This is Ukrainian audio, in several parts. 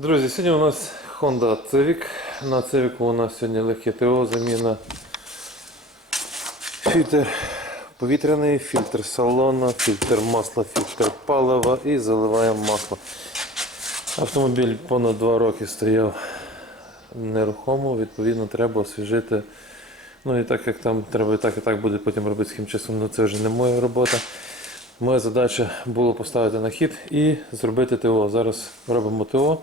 Друзі, сьогодні у нас Honda Civic. На Civic у нас сьогодні легке ТО, заміна фільтр повітряний, фільтр салона, фільтр масла, фільтр палива і заливаємо масло. Автомобіль понад 2 роки стояв нерухомо, відповідно треба освіжити. Ну і так як там треба і так і так буде потім робити з хімчасом, ну це вже не моя робота. Моя задача було поставити на хід і зробити ТО. Зараз робимо ТО.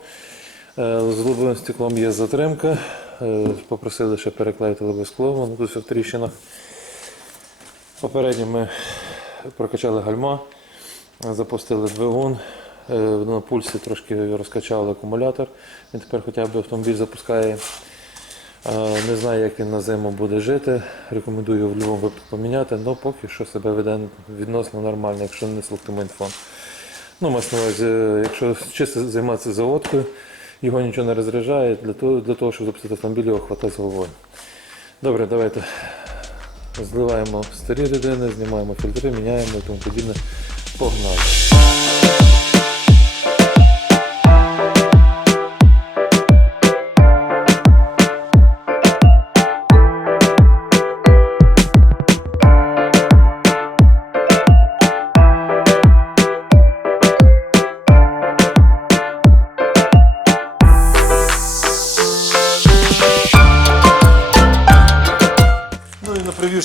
Е, З лобовим стеклом є затримка. Е, Попросили ще переклеїти лобове скло, воно тут все в тріщинах. Попередньо ми прокачали гальма, запустили двигун. Е, На пульсі трошки розкачали акумулятор. Він тепер хоча б автомобіль запускає. Не знаю, як він на зиму буде жити. Рекомендую в будь-якому випадку поміняти, але поки що себе веде відносно нормально, якщо не слухати фон. Ну, увазі, якщо чисто займатися заводкою, його нічого не розряджає, для того, для того щоб запустити автомобіль, його хватає з головою. Добре, давайте зливаємо старі рідини, знімаємо фільтри, міняємо і тому подібне. Погнали.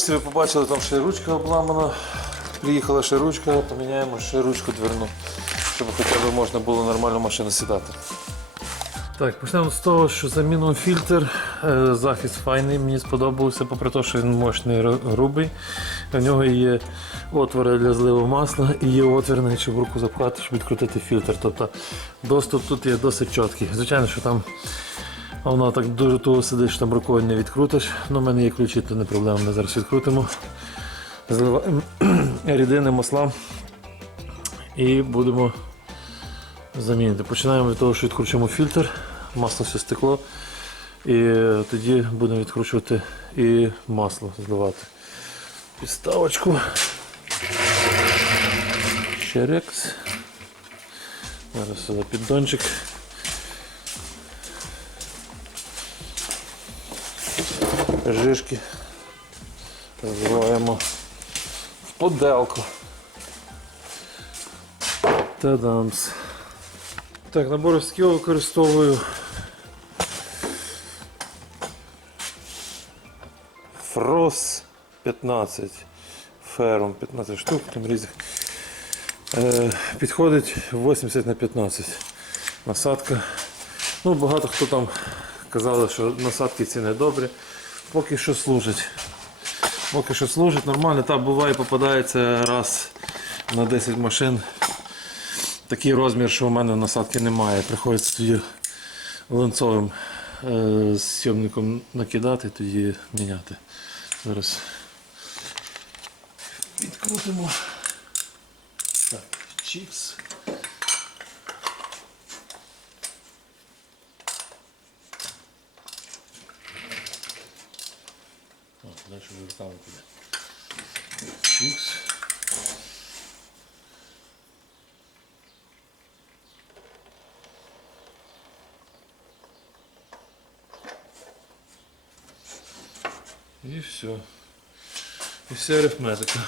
І на прев'юшці ви побачили, там ще ручка обламана. Приїхала ще ручка, поміняємо ще ручку дверну, щоб хоча б можна було нормально машину сідати. Так, почнемо з того, що замінив фільтр. Е, Захист файний, мені сподобався, попри те, що він мощний грубий. В нього є отвори для зливу масла і є отвір, навіть, щоб руку запхати, щоб відкрутити фільтр. Тобто доступ тут є досить чіткий. Звичайно, що там а воно так дуже туго сидить, що там рукою не відкрутиш. Ну, у мене є ключі, то не проблема, ми зараз відкрутимо. Зливаємо рідини масла і будемо замінити. Починаємо від того, що відкручуємо фільтр, масло все стекло. І тоді будемо відкручувати і масло зливати. Підставочку. Щерекс. Зараз сюди піддончик. Жишки зливаємо в поделку. Та-дамс. Так, набор скіл використовую. Фрос 15. Ферум 15 штук, там різних. Е, підходить 80 на 15. Насадка. Ну, багато хто там казали, що насадки ці не добрі. Поки що служить. Поки що служить нормально. Та буває попадається раз на 10 машин. Такий розмір, що у мене насадки немає. Приходиться тоді ланцовим е, зйомником накидати, тоді міняти. Зараз відкрутимо. Так, чікс. О, далі вже руками піде. Чікс. І все. І вся арифметика.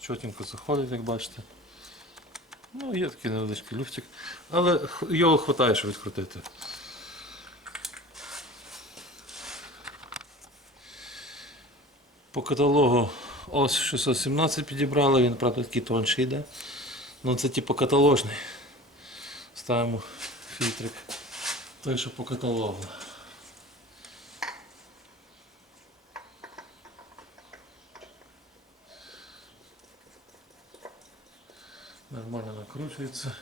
Чотенько заходить, як бачите. Ну, є такий невеличкий люфтик, але його вистачає, щоб відкрутити. По каталогу ось 617 підібрали, він правда такий тонший йде. Ну це типу каталожний. Ставимо фільтрик. Той, що по каталогу. Нормально накручується.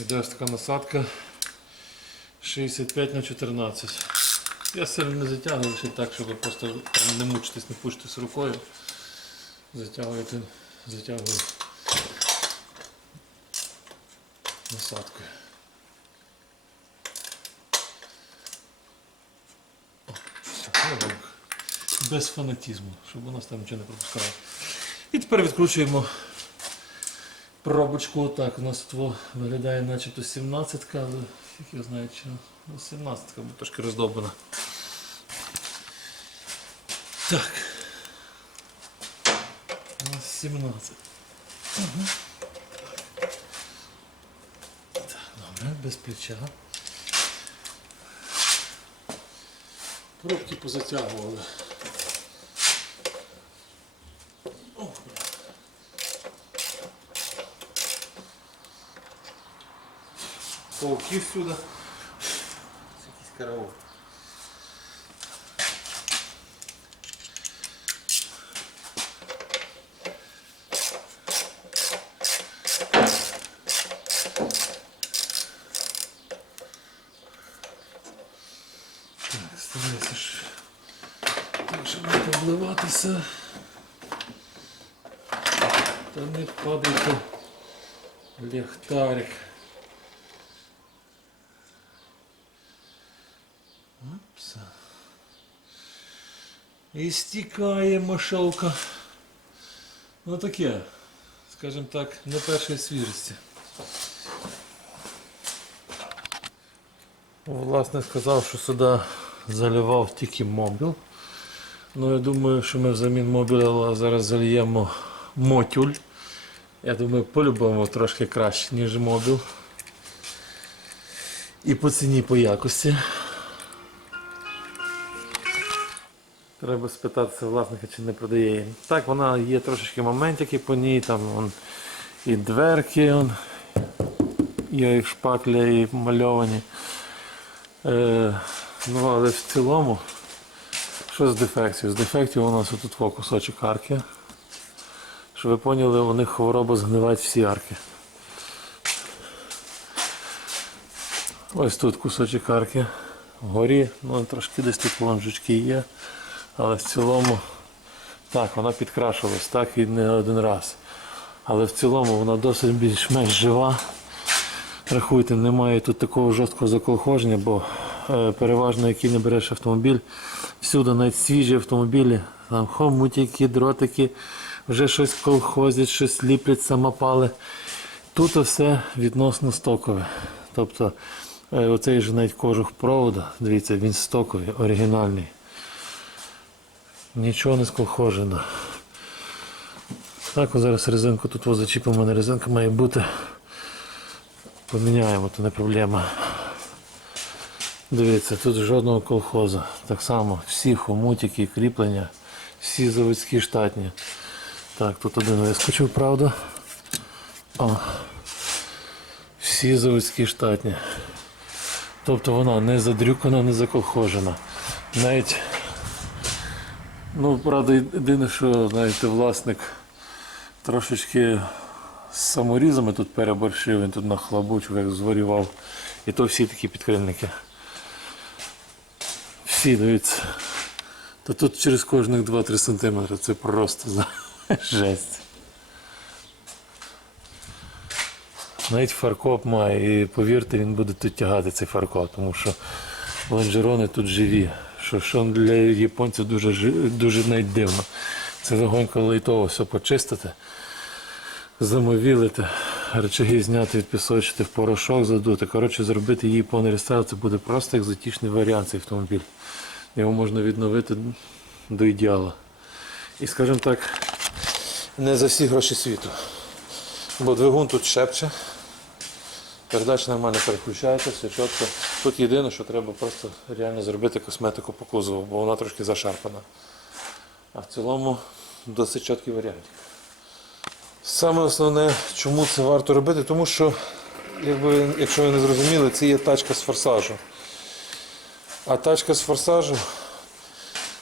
Іде ось така насадка 65 на 14. Я сильно не затягую, лише так, щоб просто там не мучитись, не пушитись рукою. Затягуєте, затягую насадкою. Без фанатізму, щоб у нас там нічого не пропускало. І тепер відкручуємо пробочку отак. У нас тут виглядає начебто 17 але як я знаю, чи ну, 17 бо трошки роздовбана. Так. У нас 17. Угу. Так, добре, без плеча. Пробки позатягували. О, Пауки всюди. Якийсь караул. Так, старайся ж так, щоб не обливатися. Та не падайте ліхтарик. Опса. І стікає машалка. Ну таке, скажімо так, не першої свіжості. Власне сказав, що сюди заливав тільки мобіл. Ну я думаю, що ми взамін мобіля зараз зальємо мотюль. Я думаю, по-любому трошки краще, ніж мобіл. І по ціні, по якості. Треба спитатися власника, чи не продає її. Так, вона є трошечки моментики по ній, там вон, і дверки, вон, і шпакля, і мальовані. Е, ну, але в цілому, що з дефектів? З дефектів у нас тут кусочок арки. Щоб ви поняли, у них хвороба згнивають всі арки. Ось тут кусочок арки вгорі, ну трошки десь тут лонжички є. Але в цілому, так, вона підкрашувалась, так і не один раз. Але в цілому вона досить більш-менш жива. Рахуйте, немає тут такого жорсткого заколхоження, бо переважно, який не береш автомобіль, всюди навіть свіжі автомобілі, там хомутики, дротики, вже щось колхозять, щось ліплять, самопали. Тут все відносно стокове. Тобто е, оцей же навіть кожух провода, дивіться, він стоковий, оригінальний. Нічого не сколхожено. Так, зараз резинку тут зачіпимо, у мене резинка має бути. Поміняємо, то не проблема. Дивіться, тут жодного колхозу. Так само всі хомутики, кріплення, всі заводські штатні. Так, тут один вискочив, правда. О. Всі заводські штатні. Тобто вона не задрюкана, не заколхожена. Навіть Ну, правда, єдине, що знаєте, власник трошечки з саморізами тут переборщив, він тут нахлобучив, як зворівав. І то всі такі підкрильники. Всі дивіться. То тут через кожних 2-3 см це просто жесть. Навіть фаркоп має, і повірте, він буде тут тягати цей фаркоп, тому що лонжерони тут живі. Що, що для японців дуже, дуже навіть дивно. Це легонько лайтово все почистити, замовілити, речаги зняти, відпісочити, в порошок задути. Коротше, зробити її повний рестайл, це буде просто екзотичний варіант цей автомобіль. Його можна відновити до ідеала. І скажімо так, не за всі гроші світу. Бо двигун тут шепче. Передача нормально переключається, все чітко. Тут єдине, що треба просто реально зробити косметику по кузову, бо вона трошки зашарпана. А в цілому досить чіткий варіант. Саме основне, чому це варто робити, тому що, якби, якщо ви не зрозуміли, це є тачка з форсажу. А тачка з форсажу,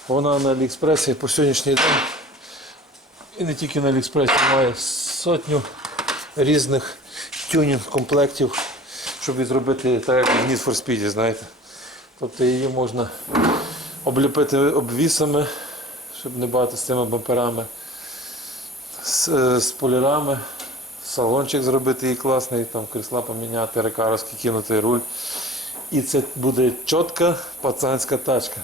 вона на Аліекспресі по сьогоднішній день і не тільки на Аліекспресі має сотню різних тюнінг комплектів, щоб її зробити так, як в Need for Speed, знаєте. Тобто її можна обліпити обвісами, щоб не бати з цими бамперами, з, е, з полірами, салончик зробити її класний, там крісла поміняти, рекаровський кинути руль. І це буде чітка пацанська тачка.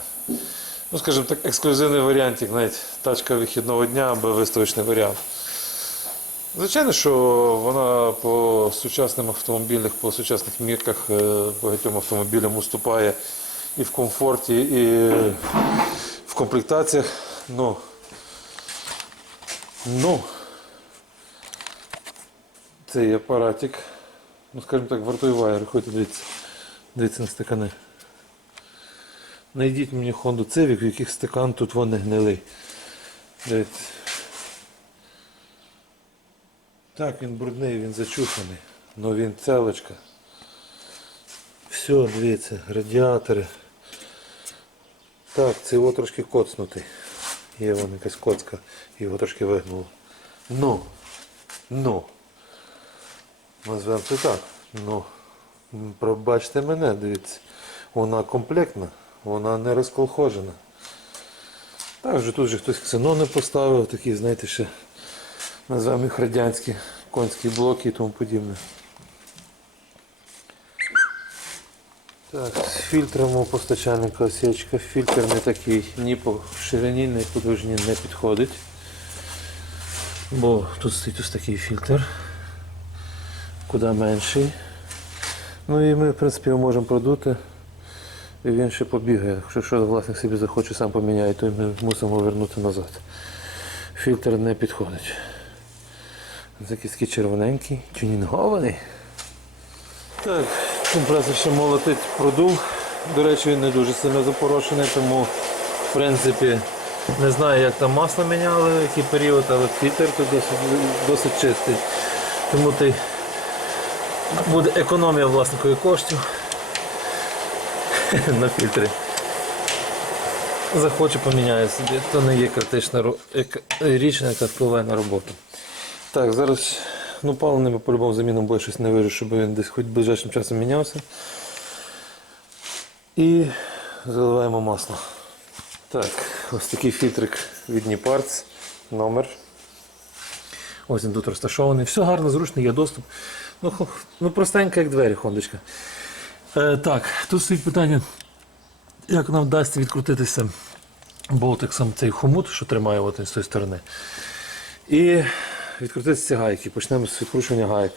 Ну, скажімо так, ексклюзивний варіантик, навіть тачка вихідного дня або виставочний варіант. Звичайно, що вона по сучасним автомобілях, по сучасних мірках е, багатьом автомобілям уступає і в комфорті, і в комплектаціях. Ну, ну, цей апаратик, ну скажімо так, вартує уваги, рахуйте, дивіться, дивіться на стакани. Найдіть мені Honda Civic, в яких стакан тут вони гнилий. Дивіться. Так, він брудний, він зачуханий, але він целочка. Все, дивіться, радіатори. Так, це його трошки коцнутий. Є вон якась коцка, його трошки вигнуло. Ну, ну. Назвемо це так. Ну, пробачте мене, дивіться. Вона комплектна, вона не розколхожена. Так, вже тут же хтось ксенони поставив, такі, знаєте, ще називаємо їх радянські конські блоки і тому подібне. Так, з фільтром у постачальника осечка. Фільтр не такий ні по ширині, ні по довжині не підходить. Бо тут стоїть ось такий фільтр, куди менший. Ну і ми, в принципі, його можемо продути. І він ще побігає. Якщо що власник собі захоче сам поміняє, то ми мусимо вернути назад. Фільтр не підходить. Такий червоненький, тюнінгований. Так, компресор ще молотить продув. До речі, він не дуже сильно запорошений, тому в принципі не знаю, як там масло міняли, який період, але фільтр тут досить, досить чистий. Тому ти буде економія власникові коштів на фільтрі. Захоче поміняє собі, то не є критична річ, яка впливає на роботу. Так, зараз ну, паливними по-любому заміном бо я щось не вижу, щоб він десь хоч ближайшим часом мінявся. І заливаємо масло. Так, ось такий фільтрик від Parts, номер. Ось він тут розташований. Все гарно, зручно, є доступ. Ну, ну простенько, як двері, хондочка. Е, так, тут стоїть питання, як нам вдасться відкрутитися болтиксом цей хомут, що тримає от, з тої сторони. І відкрутитися ці гайки. Почнемо з відкручування гайок.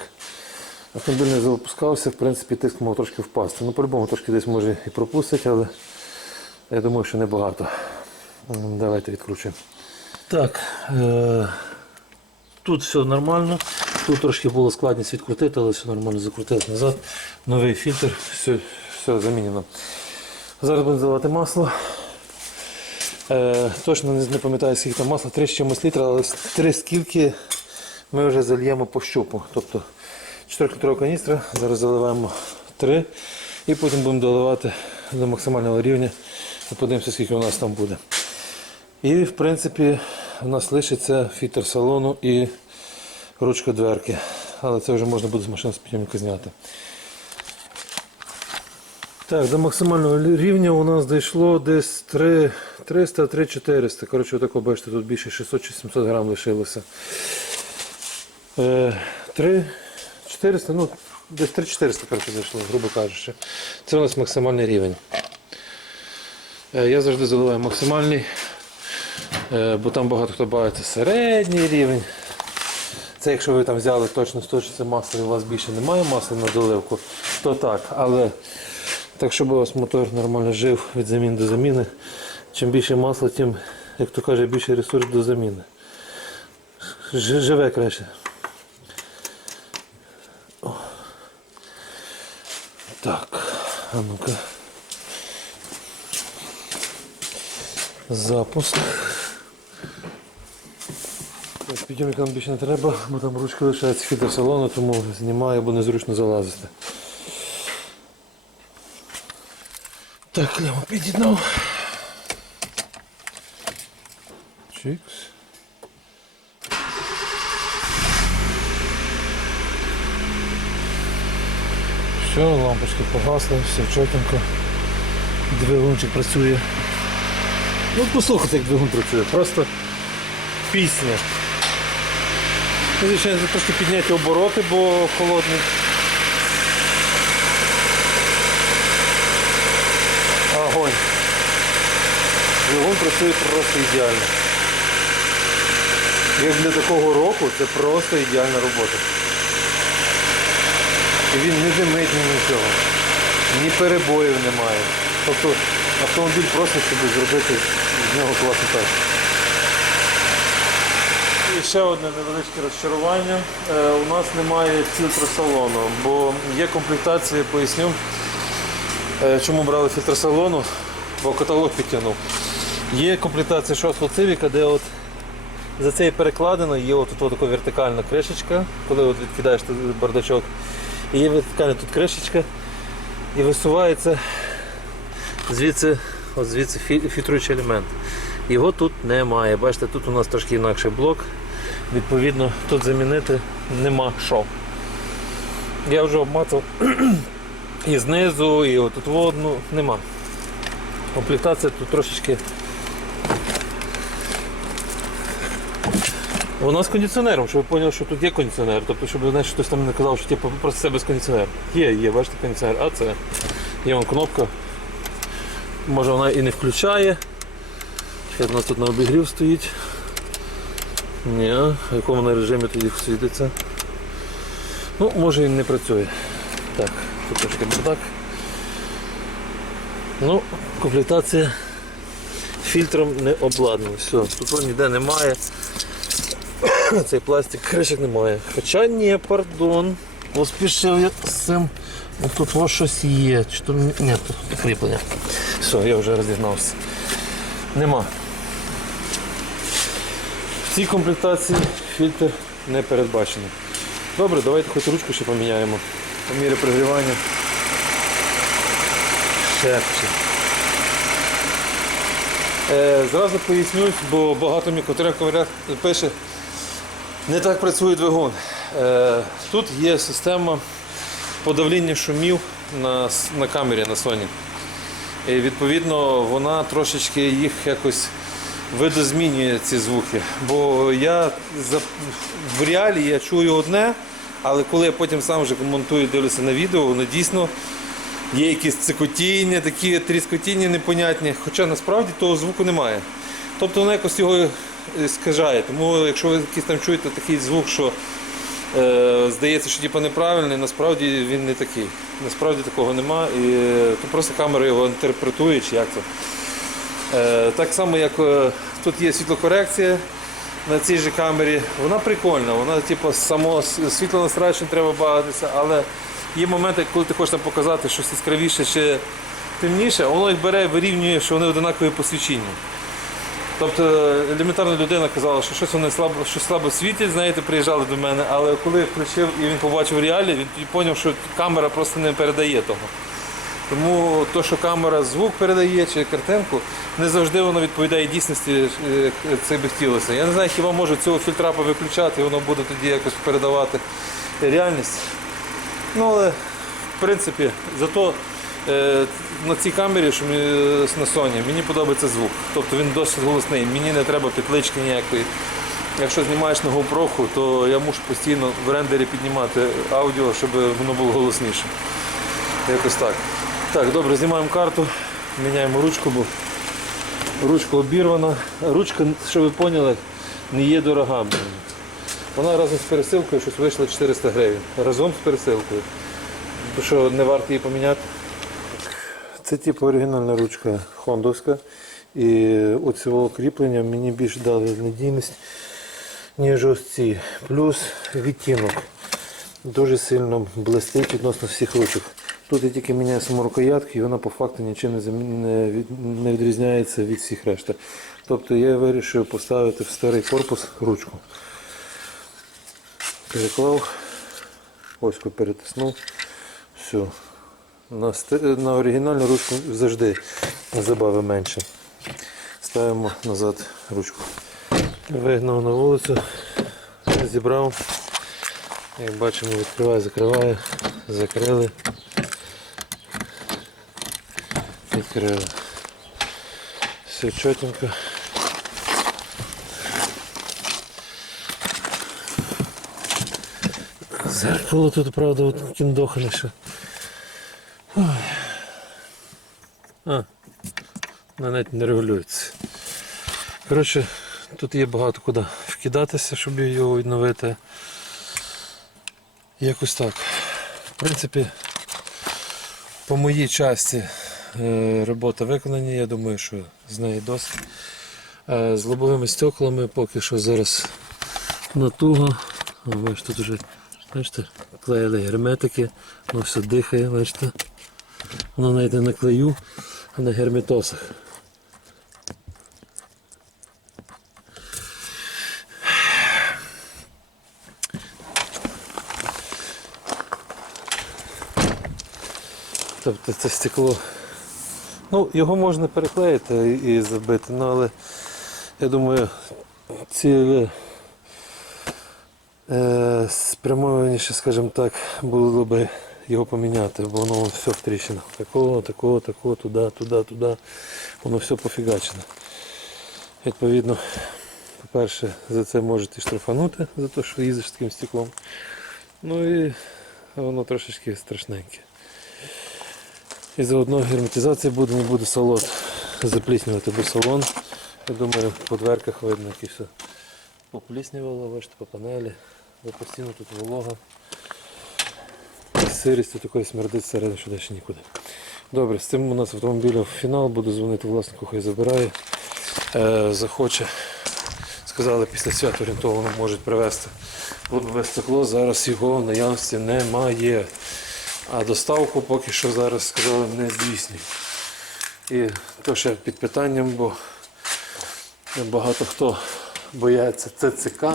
Автомобіль не запускався, в принципі, тиск мав трошки впасти. Ну, по-любому трошки десь може і пропустить, але я думаю, що небагато. Давайте відкручуємо. Так, е- тут все нормально. Тут трошки було складність відкрутити, але все нормально закрутилось назад. Новий фільтр, все, все замінено. Зараз будемо заливати масло. Е, точно не, пам'ятаю, скільки там масла, 3 з чимось літра, але з 3 скільки ми вже зальємо по щупу. Тобто 4 літрова каністра, зараз заливаємо 3 і потім будемо доливати до максимального рівня подивимося, скільки у нас там буде. І в принципі у нас лишиться фільтр салону і ручка дверки. Але це вже можна буде з машини спільненько зняти. Так, до максимального рівня у нас дійшло десь 3, 300-3-400. Коротше, отако, бачите, тут більше 600 чи 700 грам лишилося. Е, 3 400, ну, десь 3-400 коротше, зайшло, грубо кажучи. Це у нас максимальний рівень. Е, я завжди заливаю максимальний, е, бо там багато хто бавиться середній рівень. Це якщо ви там взяли точно 100 чи це масло і у вас більше немає масла на доливку, то так. Але так, щоб у вас мотор нормально жив від заміни до заміни. Чим більше масла, тим, як то каже, більше ресурс до заміни. Живе краще. О. Так, а ну-ка. Запуск. Так, Підйомника нам більше не треба, бо там ручка лишається фільтр салону, тому знімаю, бо незручно залазити. Так, кляму під'єднав. Чикс. Все, лампочки погасли, все чотенько. Двигунчик працює. Ну, послухайте, як двигун працює. Просто пісня. Ну, Звичайно, трошки підняти обороти, бо холодний. Огонь. Двигун працює просто ідеально. Як для такого року це просто ідеальна робота. І він не димить ні нічого, ні перебоїв немає. Тобто автомобіль просто, щоб зробити з нього класну тачку. І ще одне невеличке розчарування. Е, у нас немає фільтру салону, бо є комплектація, поясню, е, чому брали фільтр салону, бо каталог підтягнув. Є комплектація шостого цивіка, де от за цією перекладиною є от тут така вертикальна кришечка, коли от відкидаєш бардачок. І є вертикальна тут кришечка і висувається звідси, от звідси фільтруючий елемент. Його тут немає. Бачите, тут у нас трошки інакший блок. Відповідно, тут замінити нема що. Я вже обмацав і знизу, і отут водну, нема. Комплектація тут трошечки. Вона з кондиціонером, щоб ви поняли, що тут є кондиціонер. Тобто, щоб знаєш, хтось там не казав, що типу, просто це без кондиціонера. Є, є, бачите, кондиціонер, а це є вон кнопка. Може вона і не включає. Ще у нас тут на обігрів стоїть. Ні, в якому на режимі тоді світиться. Ну, може і не працює. Так, тут трошки бардак. Ну, комплектація фільтром не обладнана. Все, тут ніде немає. Цей пластик кришок немає. Хоча ні, пардон. Поспішив я з цим. Ну, Тут ось щось є. Чи то... Ні, тут кріплення. Все, я вже розігнався. Нема. В цій комплектації фільтр не передбачений. Добре, давайте хоч ручку ще поміняємо. По мірі пригрівання. Шепче. Е, зразу пояснюсь, бо багато котрих пише, не так працює двигун. Е, тут є система подавлення шумів на, на камері на Sony. І відповідно вона трошечки їх якось видозмінює ці звуки. Бо я в реалі я чую одне, але коли я потім сам вже монтую, дивлюся на відео, воно дійсно є якісь цикотіння, такі тріскотіння непонятні, хоча насправді того звуку немає. Тобто воно якось його скажає. Тому якщо ви якийсь там чуєте такий звук, що е, здається, що типу, неправильний, насправді він не такий. Насправді такого нема. І е, то просто камера його інтерпретує чи як це. Е, так само, як е, тут є світлокорекція на цій же камері, вона прикольна, вона типу, само світло настраює, треба багатися, але є моменти, коли ти хочеш там показати щось яскравіше чи темніше, воно їх бере, вирівнює, що вони однакові по свічінню. Тобто елементарна людина казала, що щось вони слабо, щось слабо світять, знаєте, приїжджали до мене, але коли я включив і він побачив реалі, він зрозумів, що камера просто не передає того. Тому то, що камера звук передає чи картинку, не завжди воно відповідає дійсності, е, як це би хотілося. Я не знаю, хіба можу цього фільтра повиключати, і воно буде тоді якось передавати реальність. Ну, але в принципі, зато е, на цій камері, що мені, е, на Sony, мені подобається звук. Тобто він досить голосний, мені не треба підклички ніякої. Якщо знімаєш на GoPro, то я мушу постійно в рендері піднімати аудіо, щоб воно було голосніше. Якось так. Так, добре, знімаємо карту, міняємо ручку, бо ручка обірвана. Ручка, що ви поняли, не є дорога. Вона разом з пересилкою щось вийшла 400 гривень. Разом з пересилкою. То що не варто її поміняти? Це типу оригінальна ручка хондовська. І оцього кріплення мені більш дали надійність, ніж ось ці. Плюс відтінок дуже сильно блистить відносно всіх ручок. Тут я тільки міняю саму рукоятку і вона по факту нічим не, не, від- не відрізняється від всіх решти. Тобто я вирішив поставити в старий корпус ручку. Переклав, ось перетиснув. Все. На, на оригінальну ручку завжди забави менше. Ставимо назад ручку. Вигнав на вулицю, зібрав. Як бачимо, відкриває, закриває, закрили. Відкрили. Все чотенько. Зеркало тут, правда, кіндохане ще. Ой. А, вона навіть не регулюється. Коротше, тут є багато куди вкидатися, щоб його відновити. Якось так. В принципі, по моїй часті е, робота виконана, я думаю, що з неї досить. Е, З лобовими стеклами поки що зараз натуго. О, ж тут вже бачите, клеїли герметики, воно все дихає, бачите. Воно навіть не на клею, а на герметосах. Тобто це стекло. Ну, його можна переклеїти і забити, ну, але я думаю, ці е, спрямованіше, скажімо так, було би його поміняти, бо воно все в тріщинах. Такого, такого, такого, туди, туди, туди. Воно все пофігачено. Відповідно, по-перше, за це можете штрафанути, за те, що їздиш з таким стеклом. Ну і воно трошечки страшненьке. І заодно герметизація буде, не буде салон запліснювати, бо салон, я думаю, по дверках видно, які все попліснювало, бачите, по панелі, бо постійно тут волога. Сирістю такої смердить середини, що далі нікуди. Добре, з цим у нас автомобілем фінал, буду дзвонити власнику, хай забирає. Е, захоче. Сказали, після свят орієнтовано можуть привезти лобове стекло. Зараз його в наявності немає. А доставку поки що зараз сказали не здійснюють. І то ще під питанням, бо багато хто бояться ЦЦК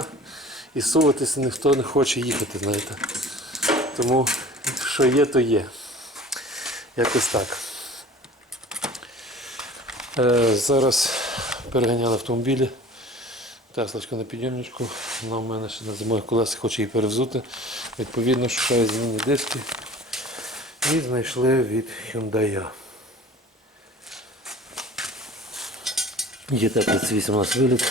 і суватися ніхто не хоче їхати, знаєте. Тому що є, то є. Якось так. Е, зараз переганяли автомобілі. Теслочка на підйомничку. Вона в мене ще на зимових колесах хоче її перевзути. Відповідно, шукає змінні диски. І знайшли від Hyundai. Є Т-38 у нас виліт.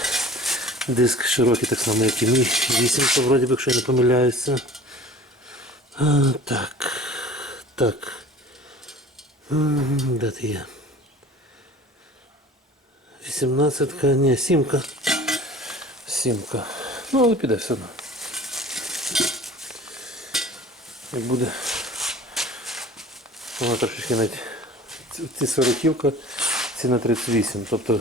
Диск широкий, так само, як і мій. 8, вроді би, якщо я не помиляюся. А, так. Так. Де ти є? 18-ка, ні, 7-ка. 7-ка. Ну, але піде все одно. Як буде. Вона трошечки навіть ці- 40 ці на 38. Тобто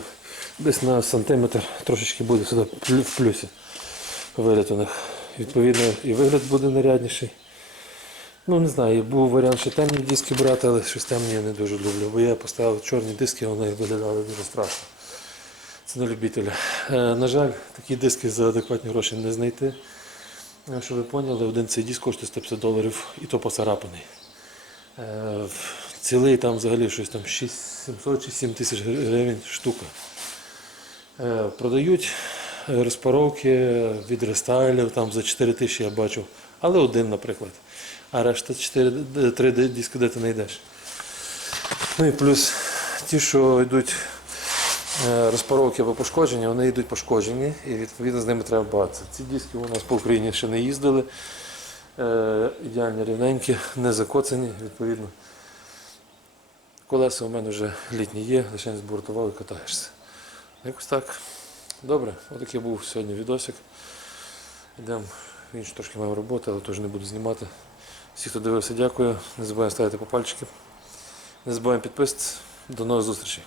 десь на сантиметр трошечки буде сюди в плюсі виліт у них. Відповідно, і вигляд буде нарядніший. Ну не знаю, був варіант ще темні диски брати, але щось темні я не дуже люблю. Бо я поставив чорні диски, вони виглядали дуже страшно. Це на любителя. Е, на жаль, такі диски за адекватні гроші не знайти. Щоб ви поняли, один цей диск коштує 150 доларів і то поцарапаний. Е, Цілий там взагалі щось там 6 700 чи 7 тисяч гривень штука. Е, Продають е, розпаровки від рестайлів там за 4 тисячі я бачу, але один, наприклад. А решта 4, 3 диски де ти не йдеш. Ну і плюс ті, що йдуть розпаровки або пошкодження, вони йдуть пошкоджені і відповідно з ними треба бавитися. Ці диски у нас по Україні ще не їздили. Е, ідеально рівненькі, не закоцані, відповідно. Колеса у мене вже літні є, лише не збортував і катаєшся. Якось так. Добре, отакий був сьогодні відосик. Йдемо в іншу трошки маю роботи, але теж не буду знімати. Всі, хто дивився, дякую. Не забуваємо ставити по пальчики. Не забуваємо підписатися. До нових зустрічей.